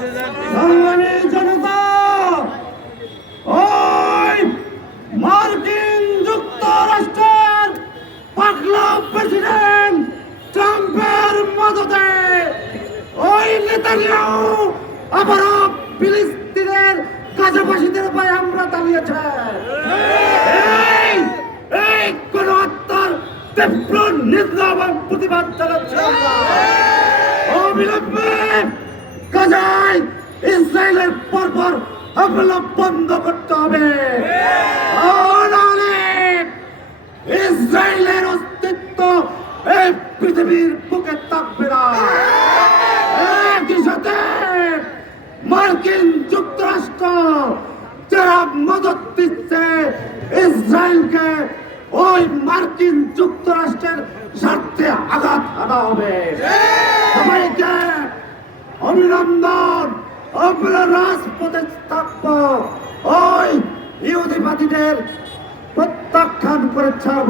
সংগ্রামী জনতা, ওই মার্কিন যুক্তরাষ্ট্রের পাগলা প্রেসিডেন্ট ট্রাম্পের মদতে ওই নেতানিয়াহু আবারও ফিলিস্তিনের গাজাবাসীদের পায়ে আমরা দাঁড়িয়েছে। এই গণহত্যার তীব্র নিন্দা এবং প্রতিবাদ জানাচ্ছি। অবিলম্বে গাজায় ইসরায়েলের পরপর হামলা বন্ধ করতে হবে। ইসরায়েলের অস্তিত্ব এই পৃথিবীর বুকে থাকবে না। একই সাথে মার্কিন যুক্তরাষ্ট্র যারা মদত দিচ্ছে ইসরায়েলকে, ওই মার্কিন যুক্তরাষ্ট্রের স্বার্থে আঘাত আনা হবে। সবাইকে অভিনন্দন। আমরা রাজপথে থাকব, ওই ইহুদিবাদীদের প্রত্যাখ্যান করে ছাড়ব।